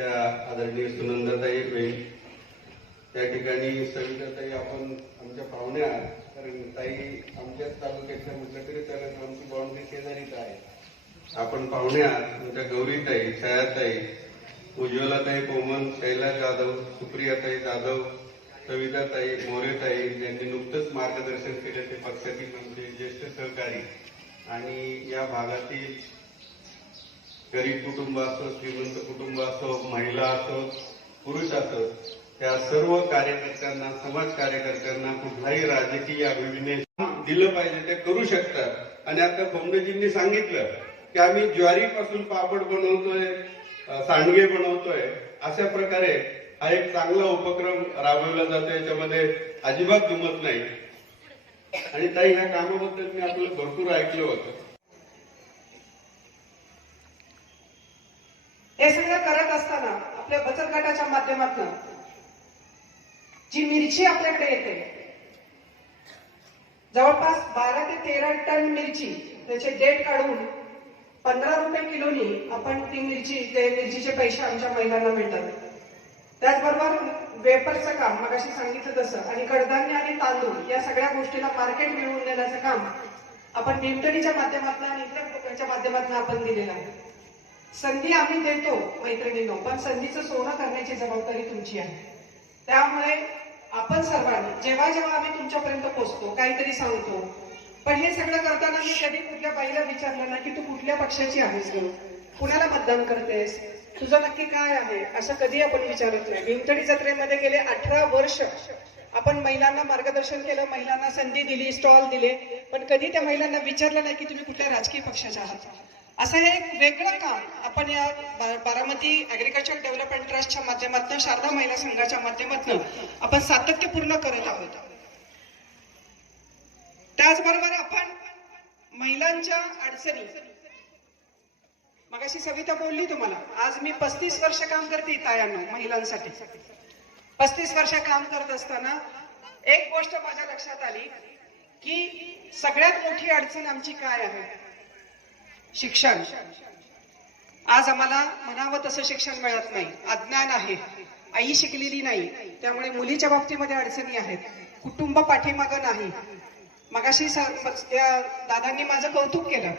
त्या आदरणीय सुनंदाताई होईल त्या ठिकाणी सविताताई आपण आमच्या पाहुण्या कारण ताई आमच्याच तालुक्याच्या म्हटलं तरी त्याला आमची बाउंड्री शेजारीच आहे. आपण पाहुण्या आमच्या गौरीताई छायाताई उज्ज्वलाताई कोमन शैला जाधव सुप्रियाताई जाधव सविताताई मोरेताई यांनी नुकतंच मार्गदर्शन केलं ते पक्षातील म्हणजे ज्येष्ठ सहकारी. आणि या भागातील गरीब कुटुंब असो श्रीमंत कुटुंब असो महिला असो पुरुष असो त्या सर्व कार्यकर्त्यांना समाज कार्यकर्त्यांना कुठलाही राजकीय अभिनय दिलं पाहिजे ते करू शकतात. आणि आता खोमडेजींनी सांगितलं की आम्ही ज्वारीपासून पापड बनवतोय सांडगे बनवतोय अशा प्रकारे हा एक चांगला उपक्रम राबवला जातो याच्यामध्ये अजिबात दुमत नाही. आणि ताई ह्या कामाबद्दल मी आपलं भरपूर ऐकलं होतं. हे सगळं करत असताना आपल्या बचत गटाच्या माध्यमातून जी मिरची आपल्याकडे येते जवळपास बारा ते तेरा टन मिरची त्याचे डेट काढून पंधरा रुपये किलोनी आपण ती मिरची ते मिरचीचे पैसे आमच्या महिलांना मिळतात. त्याचबरोबर वेपरचं काम मगाशी सांगितलं तसं आणि कडधान्य आणि तांदूळ या सगळ्या गोष्टीला मार्केट मिळवून देण्याचं काम आपण भीमतडीच्या माध्यमातून आणि इतर लोकांच्या माध्यमातून आपण दिलेलं आहे. संधी आम्ही देतो मैत्रिणींनो पण संधीचं सोनं करण्याची जबाबदारी तुमची आहे. त्यामुळे आपण सर्वांनी जेव्हा जेव्हा आम्ही तुमच्यापर्यंत पोहोचतो काहीतरी सांगतो पण हे सगळं करताना मी कधी कुठल्या बाईला विचारलं ना की तू कुठल्या पक्षाची आहेस ग? कुणाला मतदान करतेस? तुझं नक्की काय आहे? असं कधी आपण विचारत नाही. भीमतडी जत्रेमध्ये गेले अठरा वर्ष आपण महिलांना मार्गदर्शन केलं महिलांना संधी दिली स्टॉल दिले पण कधी त्या महिलांना विचारलं नाही की तुम्ही कुठल्या राजकीय पक्षाच्या आहात? असं हे एक वेगळं काम. आपण या बारामती ऍग्रिकल्चर डेव्हलपमेंट ट्रस्टच्या माध्यमातून शारदा महिला संघाच्या माध्यमातून आपण सातत्यपूर्ण करत आहोत. त्याचबरोबर आपण महिलांच्या अडचणी. मगाशी सविता बोलली तुम्हाला आज मी पस्तीस वर्ष काम करते तायांना महिलांसाठी. पस्तीस वर्ष काम करत असताना एक गोष्ट माझ्या लक्षात आली की सगळ्यात मोठी अडचण आमची काय आहे? शिक्षण. आज आम्हाला म्हणावं तसं शिक्षण मिळत नाही. अज्ञान आहे. आई शिकलेली नाही. त्यामुळे मुलीच्या बाबतीमध्ये अडचणी आहेत. कुटुंब पाठीमागं नाही. मगाशी स- त्या दादांनी माझं कौतुक केलं.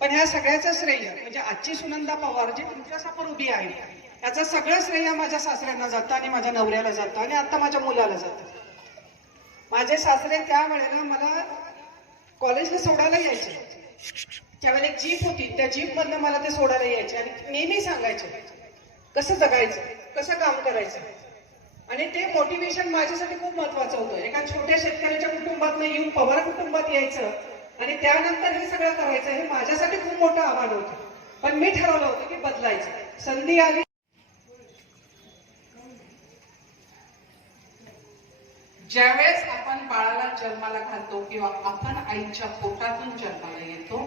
पण ह्या सगळ्याचं श्रेय म्हणजे आजची सुनंदा पवार जी तुमच्यासमोर उभी आहे याचं सगळं श्रेय माझ्या सासऱ्यांना जातं आणि माझ्या नवऱ्याला जातं आणि आता माझ्या मुलाला जातं. माझे सासरे त्यावेळेला मला कॉलेजला सोडायला यायचे. त्यावेळेला एक जीप होती. त्या जीप मधनं मला ते सोडायला यायचे आणि नेहमी सांगायचे कसं जगायचं? कसं काम करायचं? आणि ते मोटिवेशन माझ्यासाठी खूप महत्वाचं होतं. एका छोट्या शेतकऱ्याच्या कुटुंबात येऊन पवार कुटुंबात यायचं आणि त्यानंतर हे सगळं करायचं हे माझ्यासाठी खूप मोठं आव्हान होतं. पण मी ठरवलं होतं की बदलायचं. संधी आली. ज्यावेळेस आपण बाळाला जन्माला घालतो किंवा आपण आईच्या पोटातून जन्माला येतो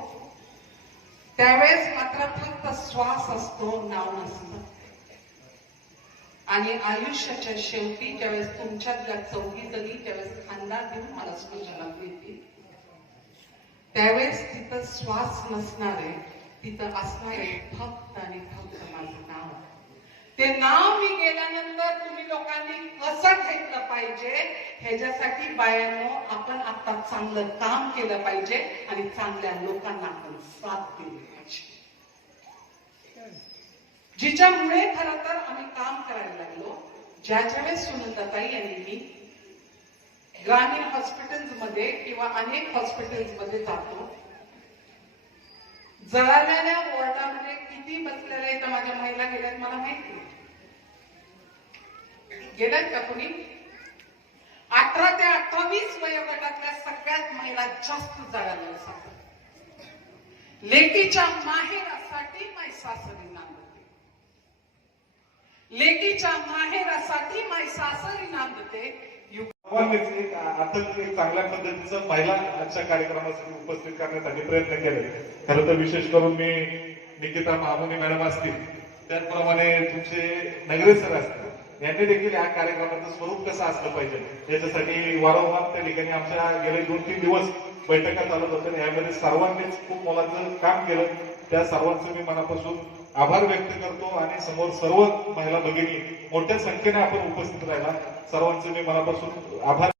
त्यावेळेस मात्र फक्त श्वास असतो नाव नसतं. आणि आयुष्याच्या शेवटी ज्यावेळेस तुमच्यातल्या चौघी जणी त्यावेळेस खांदा देऊन मला जन्म मिळतील त्यावेळेस तिथं श्वास नसणारे तिथं असणारे फक्त आणि फक्त माझं नाव ते नाव मी गेल्यानंतर तुम्ही लोकांनी कसं घेतलं पाहिजे ह्याच्यासाठी बायांनो आपण आता चांगलं काम केलं पाहिजे आणि चांगल्या लोकांना आपण साथ दिली पाहिजे. जिच्यामुळे खर तर आम्ही काम करायला लागलो ज्याच्या वेळेस सुनंदाताई यांनी मी ग्रामीण हॉस्पिटल्समध्ये किंवा अनेक हॉस्पिटल्समध्ये जातो जळालेल्या वॉर्डामध्ये किती बसलेल्या तर माझ्या महिला गेल्यात मला माहिती गेल्यात का कुणी? अठरा ते अठ्ठावीस वयोगटातल्या सगळ्यात महिला जास्त जळालेल्या सापडतात लेकीच्या माहेरासाठी माय सासरी नांदते. लेकीच्या माहेरासाठी माय सासरी नांदते. एक अत्यंत एक चांगल्या पद्धतीचं पहिला आजच्या कार्यक्रमासाठी उपस्थित करण्यासाठी प्रयत्न केले खरं तर विशेष करून मी निकिता महामुनी मॅडम असतील त्याचप्रमाणे तुमचे नगरे सर असतील यांनी देखील या कार्यक्रमाचं स्वरूप कसं असलं पाहिजे? याच्यासाठी वारंवार त्या ठिकाणी आमच्या गेले दोन तीन दिवस बैठका चालत होत्या यामध्ये सर्वांनीच खूप मोलाचं काम केलं. त्या सर्वांचं मी मनापासून आभार व्यक्त करतो आणि समोर सर्व महिला भगिनी मोठ्या संख्येने आपण उपस्थित राहिला. सर्वांचे मी मनापासून आभार